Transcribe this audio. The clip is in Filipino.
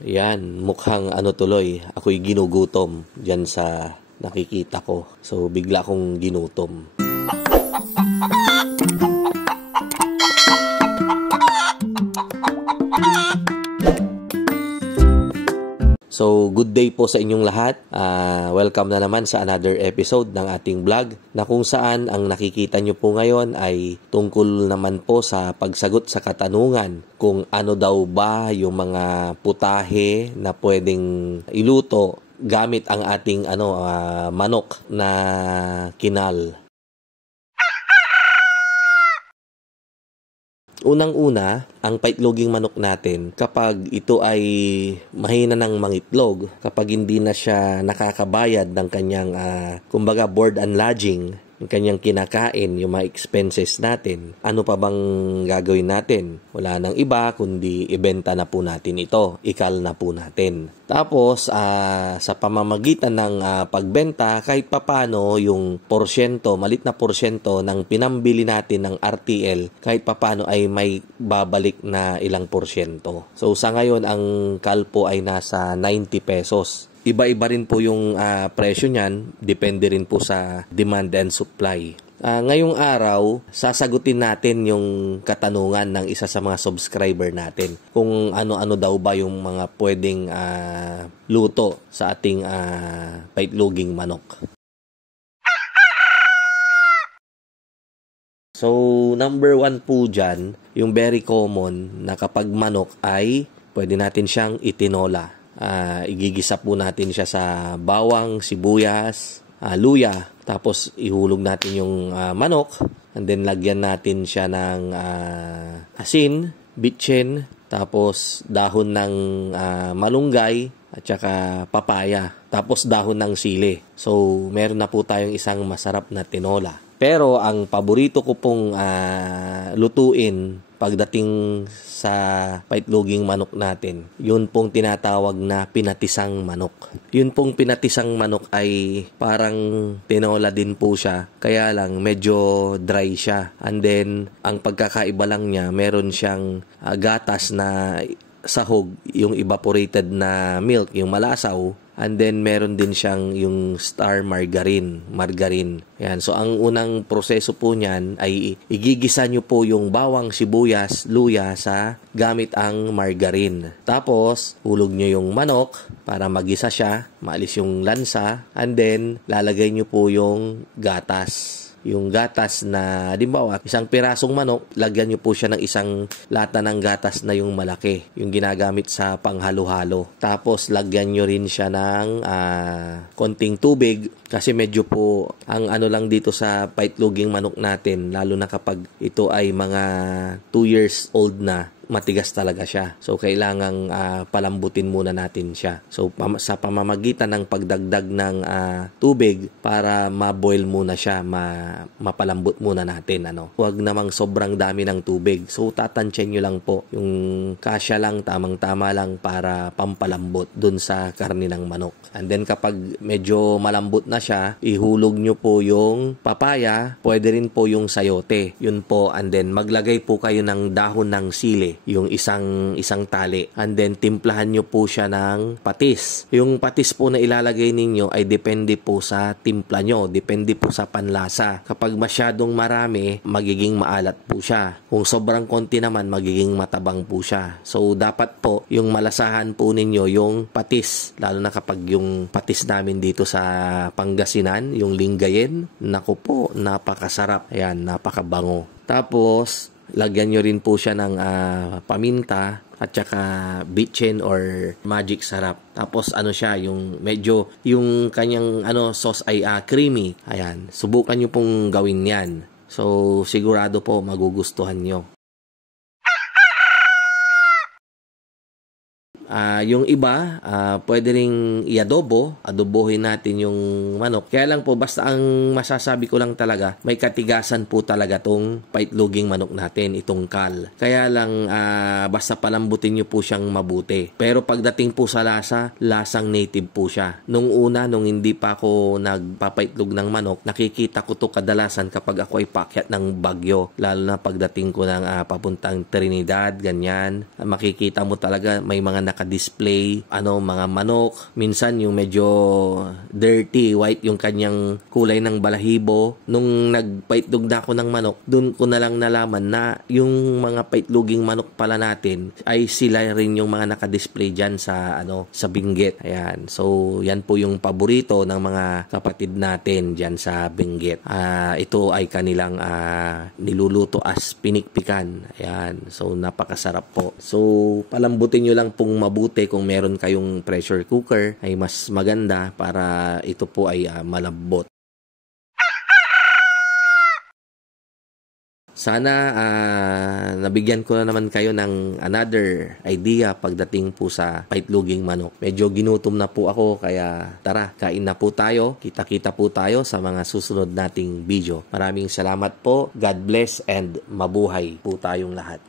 Yan, mukhang ano tuloy, ako'y ginugutom dyan sa nakikita ko. So, bigla akong ginutom. So, good day po sa inyong lahat. Welcome na naman sa another episode ng ating vlog na kung saan ang nakikita nyo po ngayon ay tungkol naman po sa pagsagot sa katanungan kung ano daw ba yung mga putahe na pwedeng iluto gamit ang ating manok na kinal. Unang-una, ang paitloging manok natin, kapag ito ay mahina ng mangitlog, kapag hindi na siya nakakabayad ng kanyang, kumbaga board and lodging, yung kanyang kinakain, yung mga expenses natin, ano pa bang gagawin natin? Wala nang iba, kundi ibenta na po natin ito, ikal na po natin. Tapos, sa pamamagitan ng pagbenta, kahit papano yung porsyento, malit na porsyento ng pinambili natin ng RTL, kahit papano ay may babalik na ilang porsyento. So, sa ngayon, ang kalpo ay nasa 90 pesos. Iba-iba rin po yung presyo niyan, depende rin po sa demand and supply. Ngayong araw, sasagutin natin yung katanungan ng isa sa mga subscriber natin kung ano-ano daw ba yung mga pwedeng luto sa ating paitloging manok. So, number 1 po dyan, yung very common na kapag manok ay pwede natin siyang itinola. Igigisa po natin siya sa bawang, sibuyas, luya, tapos ihulog natin yung manok, and then lagyan natin siya ng asin, bitchin, tapos dahon ng malunggay, at saka papaya, tapos dahon ng sili. So, meron na po tayong isang masarap na tinola. Pero ang paborito ko pong lutuin pagdating sa paitloging manok natin, yun pong tinatawag na pinatisang manok. Yun pong pinatisang manok ay parang tinola din po siya, kaya lang medyo dry siya. And then, ang pagkakaiba lang niya, meron siyang gatas na sahog, yung evaporated na milk, yung malasaw. And then, meron din siyang yung star margarine. Yan. So, ang unang proseso po niyan ay igigisa nyo po yung bawang, sibuyas, luya sa gamit ang margarine. Tapos, hulog nyo yung manok para magisa siya, maalis yung lansa. And then, lalagay nyo po yung gatas. Yung gatas na, dimbawa, isang pirasong manok, lagyan nyo po siya ng isang lata ng gatas na yung malaki, yung ginagamit sa panghalo-halo. Tapos, lagyan nyo rin siya ng konting tubig, kasi medyo po, ang ano lang dito sa paitloging manok natin, lalo na kapag ito ay mga 2 years old na, matigas talaga siya. So, kailangang palambutin muna natin siya. So, sa pamamagitan ng pagdagdag ng tubig para ma-boil muna siya, mapalambot muna natin. Huwag namang sobrang dami ng tubig. So, tatansyan nyo lang po. Yung kasya lang, tamang-tama lang para pampalambot dun sa karne ng manok. And then, kapag medyo malambot na siya, ihulog nyo po yung papaya. Pwede rin po yung sayote. Yun po. And then, maglagay po kayo ng dahon ng sili, yung isang tali. And then, timplahan nyo po siya ng patis. Yung patis po na ilalagay ninyo ay depende po sa timpla nyo. Depende po sa panlasa. Kapag masyadong marami, magiging maalat po siya. Kung sobrang konti naman, magiging matabang po siya. So, dapat po, yung malasahan po ninyo, yung patis. Lalo na kapag yung patis namin dito sa Pangasinan, yung Lingayen, naku po, napakasarap. Ayan, napakabango. Tapos, lagyan nyo rin po siya ng paminta at saka bitchin or magic sarap. Tapos siya, yung medyo, yung kanyang sauce ay creamy. Ayan, subukan nyo pong gawin yan. So, sigurado po magugustuhan nyo. Yung iba, pwede ring adobohin natin yung manok. Kaya lang po, basta ang masasabi ko lang talaga, may katigasan po talaga tong paitloging manok natin, itong kal. Kaya lang, basta palambutin nyo po siyang mabuti. Pero pagdating po sa lasang native po siya. Nung hindi pa ako nagpapaitlog ng manok, nakikita ko to kadalasan kapag ako ay paakyat ng Baguio. Lalo na pagdating ko ng papuntang Trinidad, ganyan. Makikita mo talaga may mga naka-display, mga manok. Minsan yung medyo dirty, white yung kanyang kulay ng balahibo. Nung nagpaitlog na ako ng manok, dun ko na lang nalaman na yung mga paitloging manok pala natin ay sila rin yung mga naka-display dyan sa Benguet. Ayan. So, yan po yung paborito ng mga kapatid natin dyan sa Benguet. Ito ay kanilang niluluto as pinikpikan. Ayan. So, napakasarap po. So, palambutin nyo lang pong mabuti kung meron kayong pressure cooker ay mas maganda para ito po ay malambot. Sana nabigyan ko na naman kayo ng another idea pagdating po sa paitloging manok. Medyo ginutom na po ako kaya tara, kain na po tayo. Kita-kita po tayo sa mga susunod nating video. Maraming salamat po. God bless and mabuhay po tayong lahat.